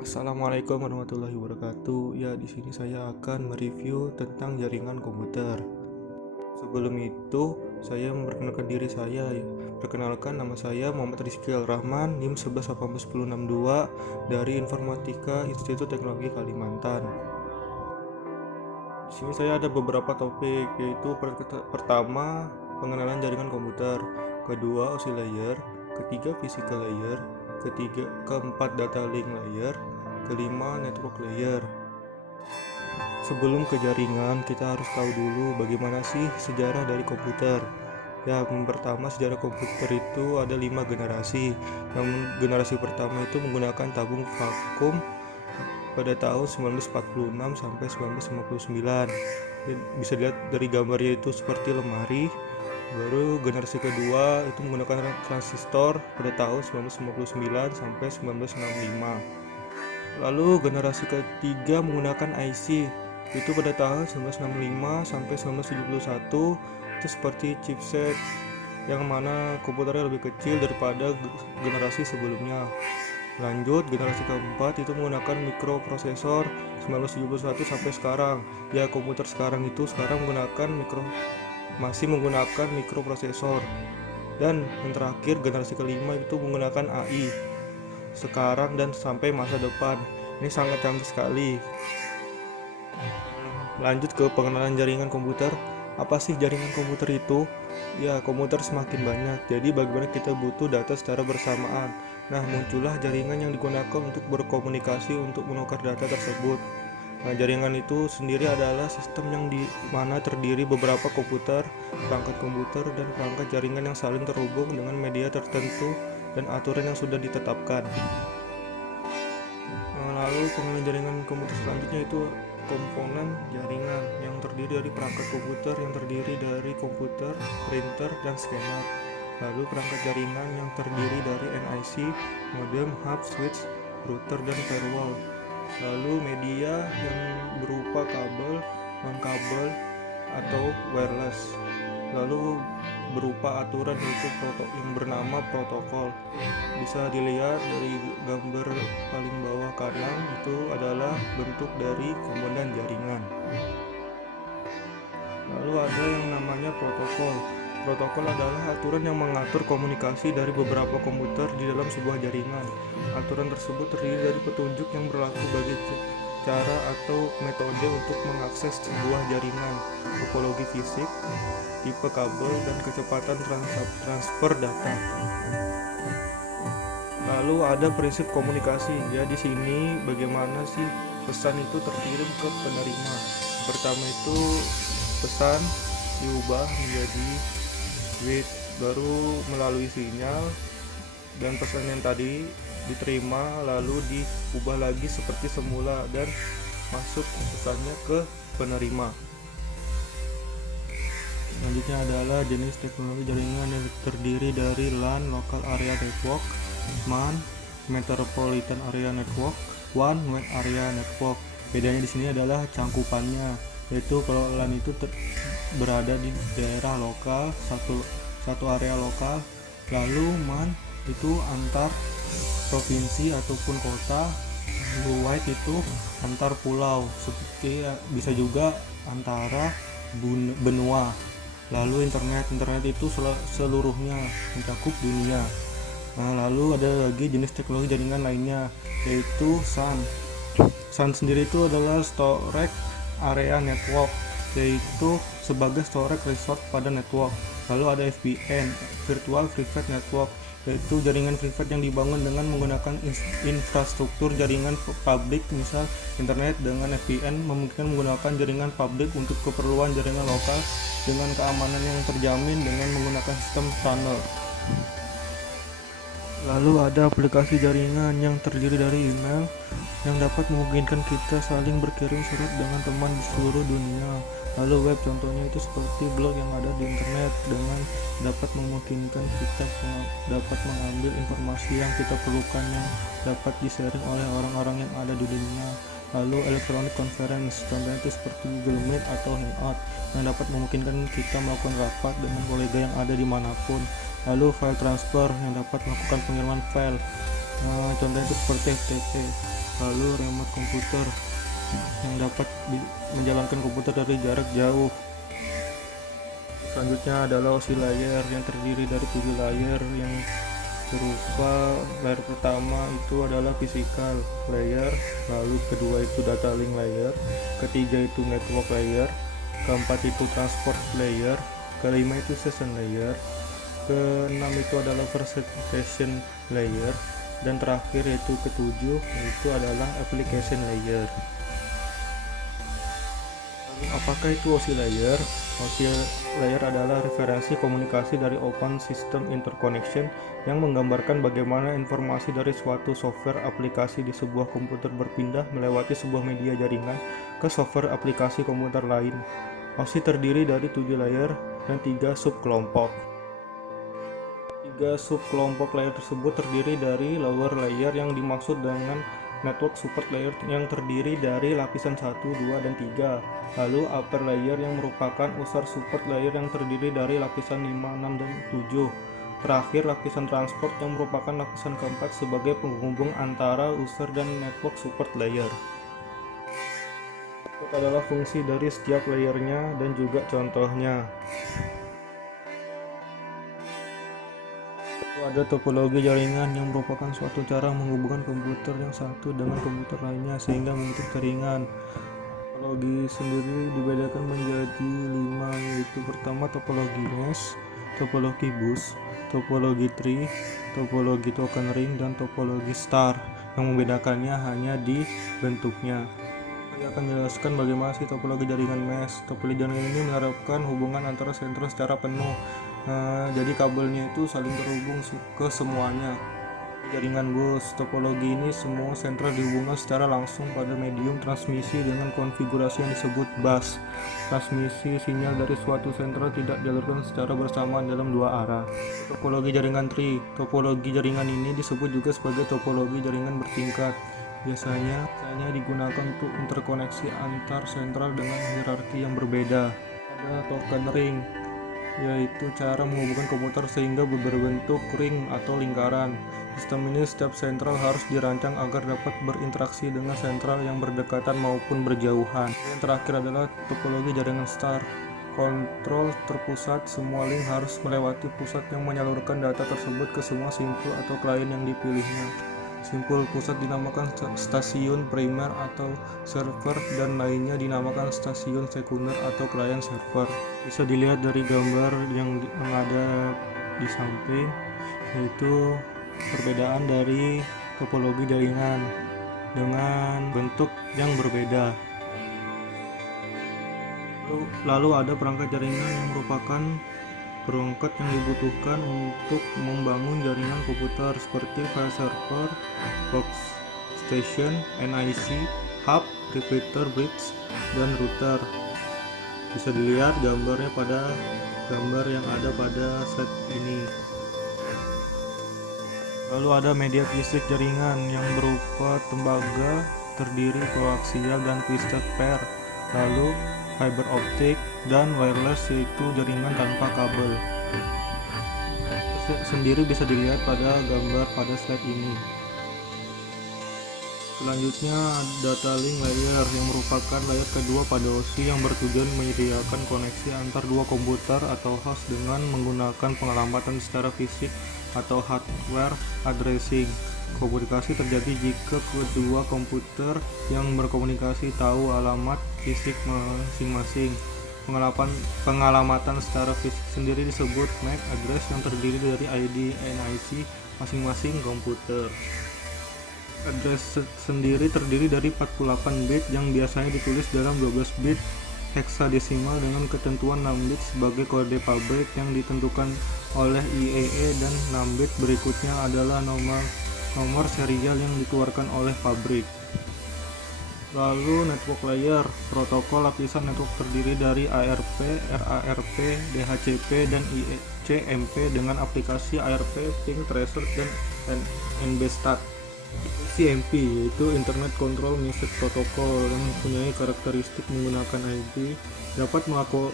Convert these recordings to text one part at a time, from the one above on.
Assalamualaikum warahmatullahi wabarakatuh. Ya, di sini saya akan mereview tentang jaringan komputer. Sebelum itu, saya memperkenalkan diri saya. Perkenalkan, nama saya Muhammad Rizky Al-Rahman, NIM 11801062 dari Informatika Institut Teknologi Kalimantan. Di sini saya ada beberapa topik, yaitu pertama, pengenalan jaringan komputer, kedua, OSI layer, ketiga, physical layer, keempat, data link layer, kelima, network layer. Sebelum ke jaringan, kita harus tahu dulu bagaimana sih sejarah dari komputer. Ya, yang pertama, sejarah komputer itu ada 5 generasi. Yang generasi pertama itu menggunakan tabung vakum pada tahun 1946 sampai 1959. Bisa dilihat dari gambarnya itu seperti lemari. Baru generasi kedua itu menggunakan transistor pada tahun 1959 sampai 1965. Lalu generasi ketiga menggunakan IC itu pada tahun 1965 sampai 1971. Itu seperti chipset yang mana komputernya lebih kecil daripada generasi sebelumnya. Lanjut, generasi keempat itu menggunakan mikroprosesor 1971 sampai sekarang. Ya, komputer sekarang masih menggunakan mikroprosesor. Dan yang terakhir, generasi kelima itu menggunakan AI sekarang dan sampai masa depan. Ini sangat canggih sekali. Lanjut ke pengenalan jaringan komputer. Apa sih jaringan komputer itu? Ya, komputer semakin banyak, jadi bagaimana kita butuh data secara bersamaan. Nah, muncullah jaringan yang digunakan untuk berkomunikasi untuk menukar data tersebut. Nah, jaringan itu sendiri adalah sistem yang di mana terdiri beberapa komputer, perangkat komputer, dan perangkat jaringan yang saling terhubung dengan media tertentu dan aturan yang sudah ditetapkan. Lalu pengenalan jaringan komputer selanjutnya itu komponen jaringan yang terdiri dari perangkat komputer yang terdiri dari komputer, printer, dan scanner. Lalu perangkat jaringan yang terdiri dari NIC, modem, hub, switch, router, dan firewall. Lalu media yang berupa kabel, non-kabel, atau wireless. Lalu berupa aturan yaitu yang bernama protokol. Bisa dilihat dari gambar paling bawah kanan, itu adalah bentuk dari komponen jaringan. Lalu ada yang namanya protokol. Protokol adalah aturan yang mengatur komunikasi dari beberapa komputer di dalam sebuah jaringan. Aturan tersebut terdiri dari petunjuk yang berlaku bagi cara atau metode untuk mengakses sebuah jaringan, topologi fisik, tipe kabel, dan kecepatan transfer data. Lalu ada prinsip komunikasi. Ya, di sini bagaimana sih pesan itu terkirim ke penerima. Pertama itu pesan diubah menjadi bit, baru melalui sinyal, dan pesan yang tadi diterima lalu diubah lagi seperti semula dan masuk pesannya ke penerima. Selanjutnya adalah jenis teknologi jaringan yang terdiri dari LAN, Local Area Network, MAN, Metropolitan Area Network, One Wide Area Network. Bedanya di sini adalah cangkupannya, yaitu kalau LAN itu berada di daerah lokal, satu area lokal. Lalu MAN itu antar provinsi ataupun kota. Wide itu antar pulau, seperti bisa juga antara benua. Lalu internet itu seluruhnya mencakup dunia. Nah, lalu ada lagi jenis teknologi jaringan lainnya, yaitu SAN. SAN sendiri itu adalah Storage Area Network, yaitu sebagai storage resource pada network. Lalu ada VPN, Virtual Private Network, yaitu jaringan private yang dibangun dengan menggunakan infrastruktur jaringan publik, misal internet. Dengan VPN memungkinkan menggunakan jaringan publik untuk keperluan jaringan lokal dengan keamanan yang terjamin dengan menggunakan sistem tunnel. Lalu ada aplikasi jaringan yang terdiri dari email yang dapat memungkinkan kita saling berkirim surat dengan teman di seluruh dunia. Lalu web, contohnya itu seperti blog yang ada di internet, dengan dapat memungkinkan kita dapat mengambil informasi yang kita perlukan yang dapat di-sharing oleh orang-orang yang ada di dunia. Lalu electronic conference, contohnya itu seperti Google Meet atau Hangout, yang dapat memungkinkan kita melakukan rapat dengan kolega yang ada dimanapun. Lalu file transfer, yang dapat melakukan pengiriman file, contohnya itu seperti FTP. Lalu remote komputer yang dapat menjalankan komputer dari jarak jauh. Selanjutnya adalah OSI layer yang terdiri dari 7 layer yang berupa layer pertama itu adalah physical layer, lalu kedua itu data link layer, ketiga itu network layer, keempat itu transport layer, kelima itu session layer, keenam itu adalah presentation layer, dan terakhir yaitu ketujuh itu adalah application layer. Apakah itu OSI layer? OSI layer adalah referensi komunikasi dari Open System Interconnection yang menggambarkan bagaimana informasi dari suatu software aplikasi di sebuah komputer berpindah melewati sebuah media jaringan ke software aplikasi komputer lain. OSI terdiri dari 7 layer dan 3 subkelompok. 3 subkelompok layer tersebut terdiri dari lower layer yang dimaksud dengan network support layer yang terdiri dari lapisan 1, 2, dan 3. Lalu upper layer yang merupakan user support layer yang terdiri dari lapisan 5, 6, dan 7. Terakhir lapisan transport yang merupakan lapisan keempat sebagai penghubung antara user dan network support layer. Itu adalah fungsi dari setiap layernya dan juga contohnya. Ada topologi jaringan yang merupakan suatu cara menghubungkan komputer yang satu dengan komputer lainnya sehingga membentuk jaringan. Topologi sendiri dibedakan menjadi 5, yaitu pertama topologi mesh, topologi bus, topologi tree, topologi token ring, dan topologi star. Yang membedakannya hanya di bentuknya. Saya akan menjelaskan bagaimana sih topologi jaringan mesh. Topologi jaringan ini menerapkan hubungan antara sentral secara penuh. Jadi kabelnya itu saling terhubung ke semuanya. Jaringan bus, topologi ini semua sentral dihubungkan secara langsung pada medium transmisi dengan konfigurasi yang disebut bus. Transmisi sinyal dari suatu sentral tidak dialirkan secara bersamaan dalam dua arah. Topologi jaringan tree, topologi jaringan ini disebut juga sebagai topologi jaringan bertingkat. Biasanya digunakan untuk interkoneksi antar sentral dengan hierarki yang berbeda. Ada token ring, yaitu cara menghubungkan komputer sehingga berbentuk ring atau lingkaran. Sistem ini setiap sentral harus dirancang agar dapat berinteraksi dengan sentral yang berdekatan maupun berjauhan. Yang terakhir adalah topologi jaringan star. Kontrol terpusat, semua link harus melewati pusat yang menyalurkan data tersebut ke semua simpul atau klien yang dipilihnya. Simpul pusat dinamakan stasiun primer atau server dan lainnya dinamakan stasiun sekunder atau klien server. Bisa dilihat dari gambar yang ada di samping, yaitu perbedaan dari topologi jaringan dengan bentuk yang berbeda. Lalu ada perangkat jaringan yang merupakan perangkat yang dibutuhkan untuk membangun jaringan komputer seperti file server, workstation, NIC, hub, repeater, bridge, dan router. Bisa dilihat gambarnya pada gambar yang ada pada slide ini. Lalu ada media fisik jaringan yang berupa tembaga, terdiri koaksial dan twisted pair. Lalu fiber optik dan wireless, yaitu jaringan tanpa kabel. Sendiri bisa dilihat pada gambar pada slide ini. Selanjutnya data link layer yang merupakan layer kedua pada OSI yang bertujuan menyediakan koneksi antar dua komputer atau host dengan menggunakan pengelamatan secara fisik atau hardware addressing. Komunikasi terjadi jika kedua komputer yang berkomunikasi tahu alamat fisik masing-masing. Pengalamatan secara fisik sendiri disebut MAC address yang terdiri dari ID NIC masing-masing komputer. Address sendiri terdiri dari 48 bit yang biasanya ditulis dalam 12 bit heksadesimal dengan ketentuan 6 bit sebagai kode pabrik yang ditentukan oleh IEE dan 6 bit berikutnya adalah nomor serial yang dikeluarkan oleh pabrik. Lalu network layer, protokol lapisan network terdiri dari ARP, RARP, DHCP, dan ICMP dengan aplikasi ARP, ping tracer, dan NBStat. CMP yaitu Internet Control Message Protocol yang mempunyai karakteristik menggunakan IP, dapat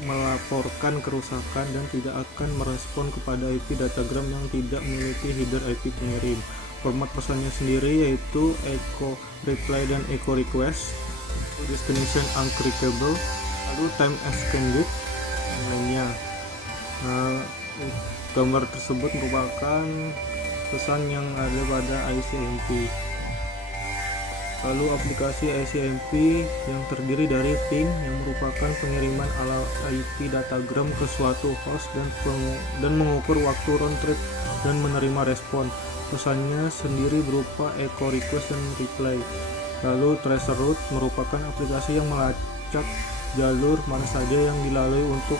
melaporkan kerusakan dan tidak akan merespon kepada IP datagram yang tidak memiliki header IP pengirim. format pesannya sendiri yaitu echo reply dan echo request, destination unclickable, lalu time extended dan lainnya. Gambar tersebut merupakan pesan yang ada pada ICMP. Lalu aplikasi ICMP yang terdiri dari ping yang merupakan pengiriman ala IP datagram ke suatu host dan mengukur waktu round trip dan menerima respon. Pesannya sendiri berupa echo request dan reply. Lalu tracer route merupakan aplikasi yang melacak jalur mana saja yang dilalui untuk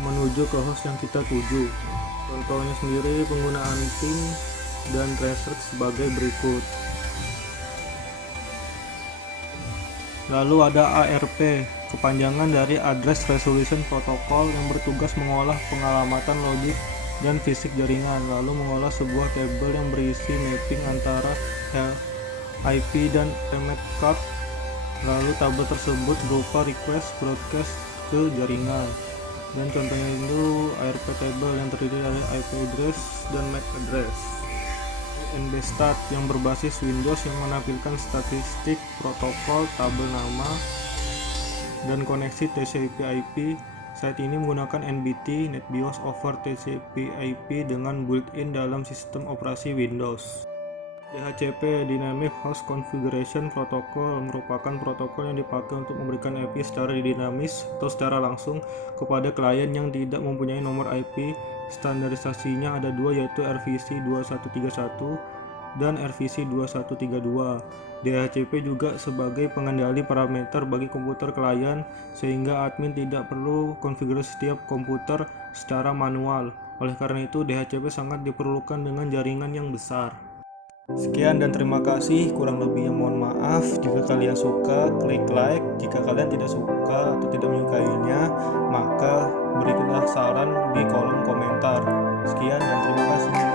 menuju ke host yang kita tuju. Contohnya sendiri penggunaan ping dan tracer sebagai berikut. Lalu ada ARP, kepanjangan dari Address Resolution Protocol, yang bertugas mengolah pengalamatan logik dan fisik jaringan, lalu mengolah sebuah tabel yang berisi mapping antara IP dan Ethernet card. Lalu tabel tersebut berupa request broadcast ke jaringan. Dan contohnya itu ARP table yang terdiri dari IP address dan MAC address. NBStat yang berbasis Windows yang menampilkan statistik protokol, tabel nama, dan koneksi TCP/IP. Saat ini menggunakan NBT NetBIOS over TCP/IP dengan built-in dalam sistem operasi Windows. DHCP Dynamic Host Configuration Protocol merupakan protokol yang dipakai untuk memberikan IP secara dinamis atau secara langsung kepada klien yang tidak mempunyai nomor IP. Standarisasinya ada dua, yaitu RVC 2131 dan RVC 2132. DHCP juga sebagai pengendali parameter bagi komputer klien, sehingga admin tidak perlu konfigurasi setiap komputer secara manual. Oleh karena itu, DHCP sangat diperlukan dengan jaringan yang besar. Sekian dan terima kasih, kurang lebihnya mohon maaf. Jika kalian suka, klik like. Jika kalian tidak suka atau tidak menyukainya, maka berikanlah saran di kolom komentar. Sekian dan terima kasih.